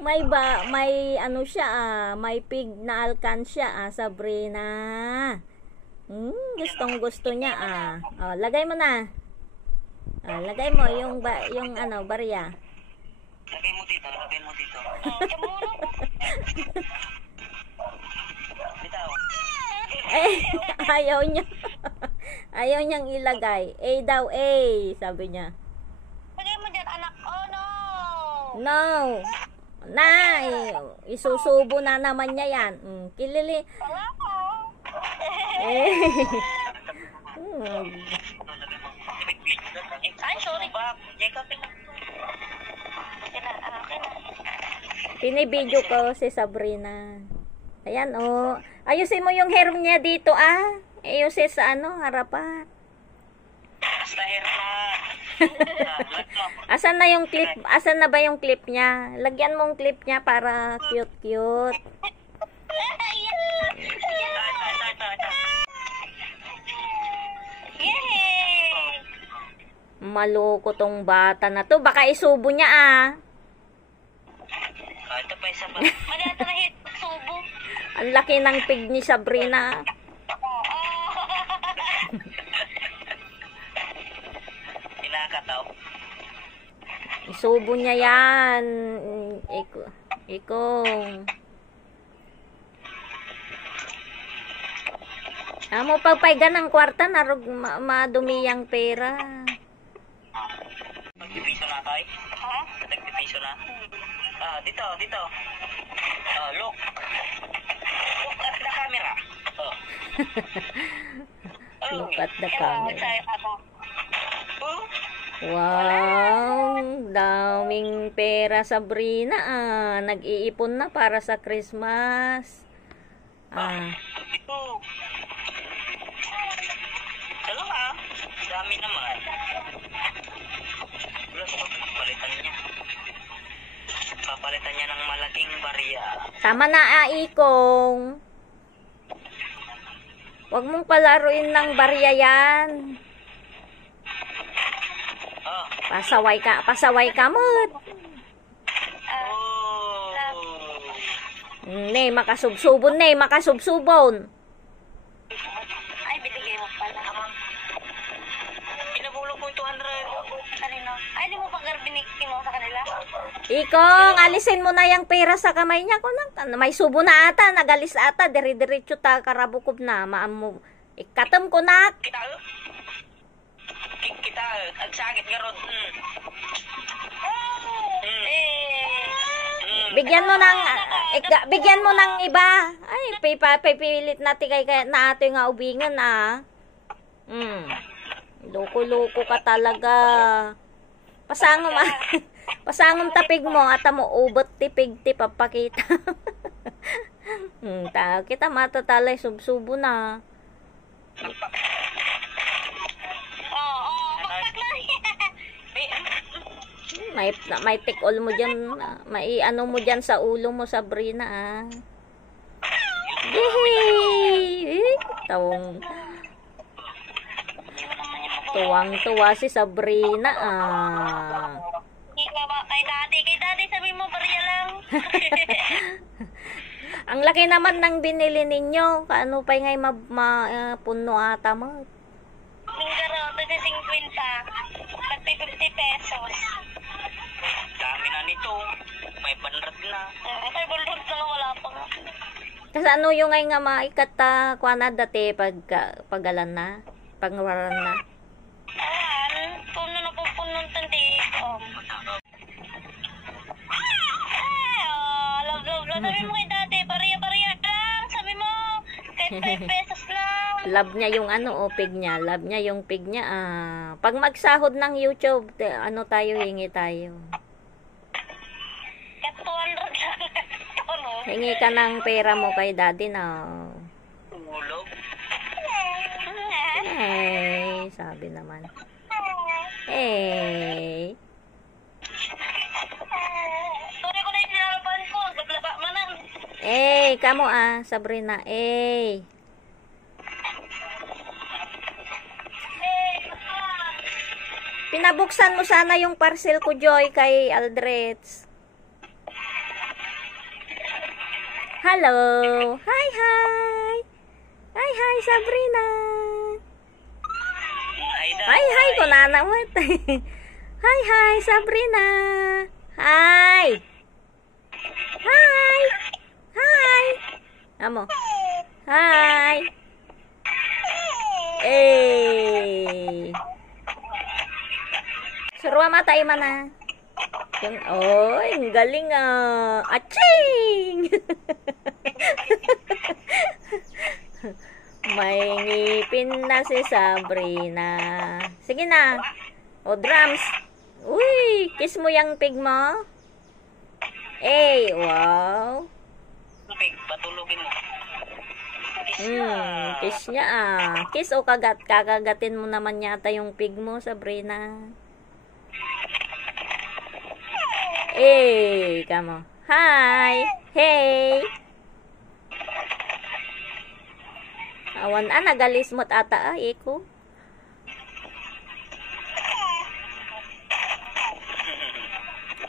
may ano siya may pig na alkansya Sabrina. Gustong gusto niya Oh, lagay mo na. Lagay mo yung barya. Lagay mo dito. Bitaw. Ayaw niya. Ayaw niyang ilagay. A daw, A, sabi niya. Lagay mo dyan, anak. Oh, no. No. Isusubo na naman niya yan. Kilili. Wala ko. Ay, sorry. Pinibidyo ko si Sabrina. Ayan, ayusin mo yung hair niya dito, ayusin sa harapan. Sa hair na. Asan na yung clip? Asan na ba yung clip niya? Lagyan mong clip niya para cute-cute. Yay! Maloko tong bata na to. Baka isubo niya, Ito pa isa pa. Madata na hit. Subo. Ang laki ng pig ni Sabrina. Kinakataw. Isubo niya yan. Ikong. Amo pagpaigan ng kwarta narog madumi yang pera. Nagpipiso na tayo? Ha? Nagpipiso na? Dito. Look. Look at the camera. Look at the Ewan, camera. ako. Wow, daming pera Sabrina nag-iipon na para sa Christmas. Ito. Dalo dami naman. Papalitan niya ng malaking barya. Tama na Ikong. Huwag mong palaruin ng barya yan. Pasaway ka mo. Makasubsubon Ay, binigay mo pala. Pinabulog mo yung 200. Kanino? Ay, di mo pa garbinik mo sa kanila? Ikong, alisin mo na yung pera sa kamay niya. May subo na ata, nagalis ata, diri-diretso ta karabukob na. Maamo, ikatam ko na. Kita, agsagit nga ron. Bigyan mo ng iba. Ay, pipilit natin kay na ato nga ubingan Loko-loko ka talaga. Pasangom tapig mo at mo ubot tipig papakita. Kita matatalay subsubo na. May tikol mo dyan, may ano mo dyan sa ulo mo Sabrina Yehey! Tuwang-tuwa si Sabrina Kay daddy sabi mo barya lang. Ang laki naman ng binili ninyo. Kaano pa ngay puno ata mo? Minggaro, 50. Pagpi 50 pesos. Dami na nito. May banrat na. Ay, bulod na wala pa nga. Kasi ano yung ngay nga maikat kuha na dati pagalan na? Pangwaran na? Ayan, puno na po puno tandi. Love. Sabi mo kay dati, bariya lang. Sabi mo, kahit 5 pesos lang. Love niya yung pig niya. Love niya yung pig niya. Pag magsahod ng YouTube, hingi tayo. Kahit 200 lang. Hingi ka ng pera mo kay daddy na. Tulog. Hey, sabi naman. Hey. Sorry ko na yung nilalaban ko. Naglaba manan. Hey, kamo Sabrina. Hey. Pinabuksan mo sana yung parcel ko, Joy, kay Aldreds. Hello. Hi, hi. Hi, hi, Sabrina. Hi, hi, kunana mo. Hi, hi, Sabrina. Hi. Hi. Hi. Amo. Hi. Eh. Suruan mata mana. Yung, oh, ang galing ah. Aching! May ngipin na si Sabrina. Sige na. O, drums. Uy, kiss mo yung pig mo. Eh, wow. Pig, patulugin mo. Kiss niya ah. Kiss o kakagatin mo naman yata yung pig mo, Sabrina. Eh, kamo. Hi. Hey. Awan nagalismot ata iko.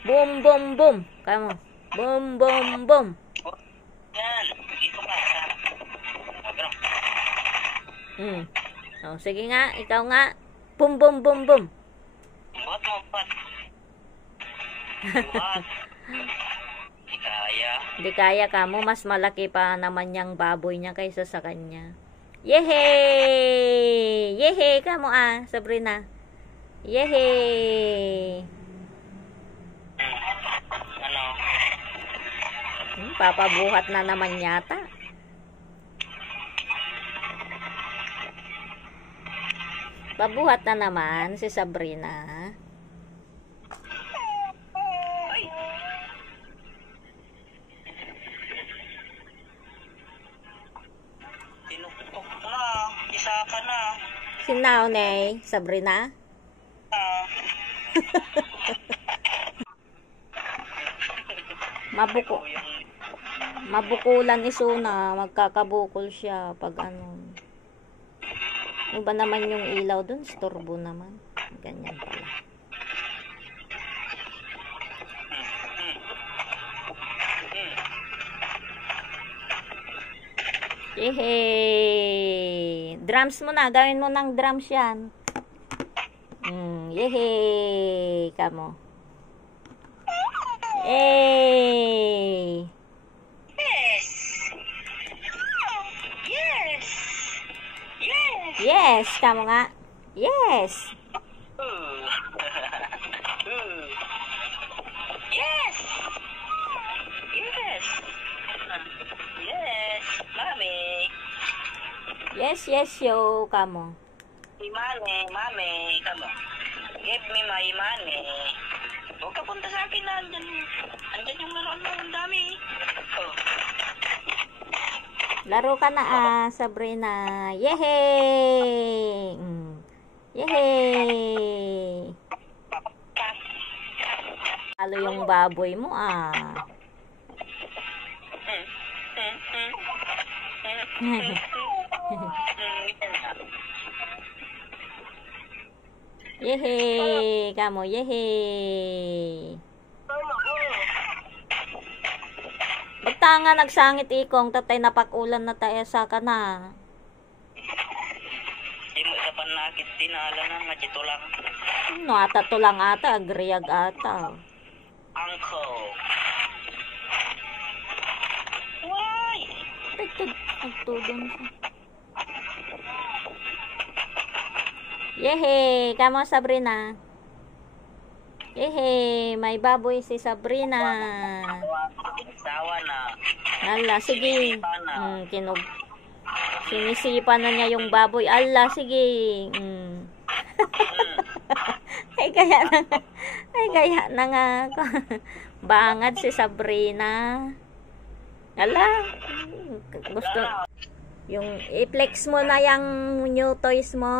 Boom, boom, boom. Kamo. Boom, boom, boom. Yan, dito ka. Oh, sige nga, ikaw nga. Boom, boom, boom, boom. Buhat mo, buhat. Buhat. Di kaya. Di kaya ka mo, mas malaki pa naman yung baboy niya kaysa sa kanya. Yehey! Yehey ka mo Sabrina. Yehey! Ano? Papabuhat na naman yata. Pabuhat na naman si Sabrina. Tinuktok na. Isa ka na. Sinaw ne, Sabrina? Mabukulan isuna, magkakabukol siya pag ano. Iba naman yung ilaw dun, storbo naman. Ganyan pala. Yehey! Drums mo na, gawin mo ng drums yan. Yehey! Kamo. Eh! Yes. Yes. Yes. Yes, kamo nga. Yes. Yes. Yes. Yes. Mami. Yes, yes, yo, kamo. Mami, come on. Give me my money. Huwag ka punta sa akin na andyan yung laruan mo, ang dami. Oh. Laro ka na Sabrina. Yehey! Yehey! Halo yung baboy mo Yehey! Kamo, yehey! Basta nga nagsangit ikong tatay napakulan na tayo sa kana. Di mo isa pa nakit tinala na nga dito lang. No, ata to lang ata, agriyag ata. Uncle. Why? Nagtudon siya. Yehey! Kamo Sabrina. Yehey! May baboy si Sabrina. Sawa na. Ala, sige. Sinisipa na niya yung baboy. Ala, sige. Ay, kaya na nga. Bangad si Sabrina. Ala. Gusto. Yung i-flex mo na yung new toys mo.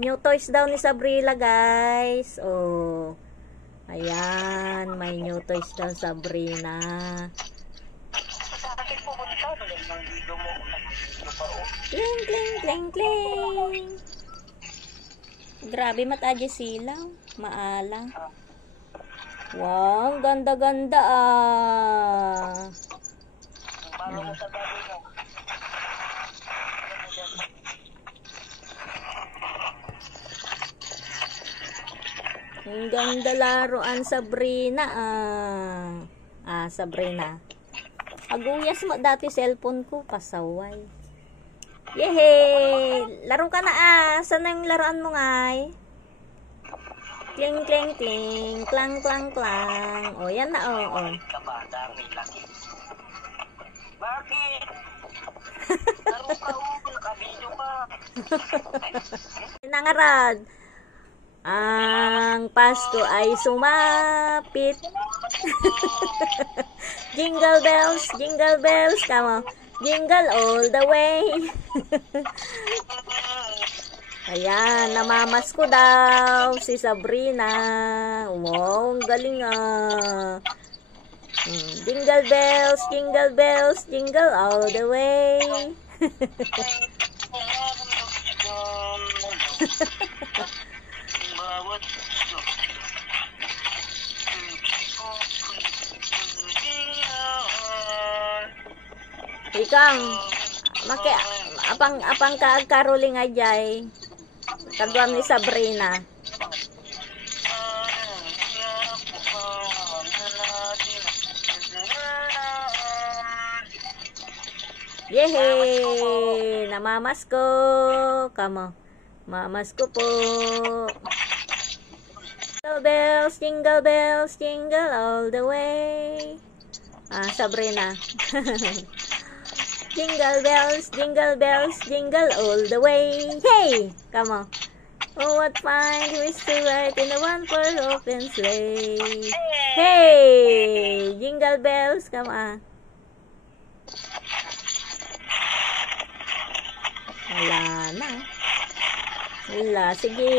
New toys daw ni Sabrina, guys. Oh. Ayan, may new toys daw Sabrina. Kling, kling, kling, kling. Grabe mataji silaw. Maalang. Wow, ganda-ganda Ang ganda laruan, Sabrina. Sabrina. Aguyas mo dati cellphone ko, pasaway. Yehey! Laro ka na Saan na yung laruan mo ngay? Kling, kling, kling. Klang, klang, klang. O, yan na, o. Ka ba? Dami laki. Bakit? Laro ka nakabidyo ka. Nangarad. Ang Pasko ay sumapit. Jingle bells, kamo. Jingle all the way. Ayan, namamas ko daw si Sabrina. Wow, ang galing Jingle bells, jingle all the way. Ikang apang karuling ajay. Kaduam ni Sabrina. Yehey! Namamas ko. Kamo. Mamas ko po. Jingle bells, jingle all the way. Sabrina. Jingle bells, jingle all the way. Hey! Come on. Oh, what fun it is to ride in a one-horse open sleigh. Hey! Jingle bells, come on. Wala na. Wala, sige.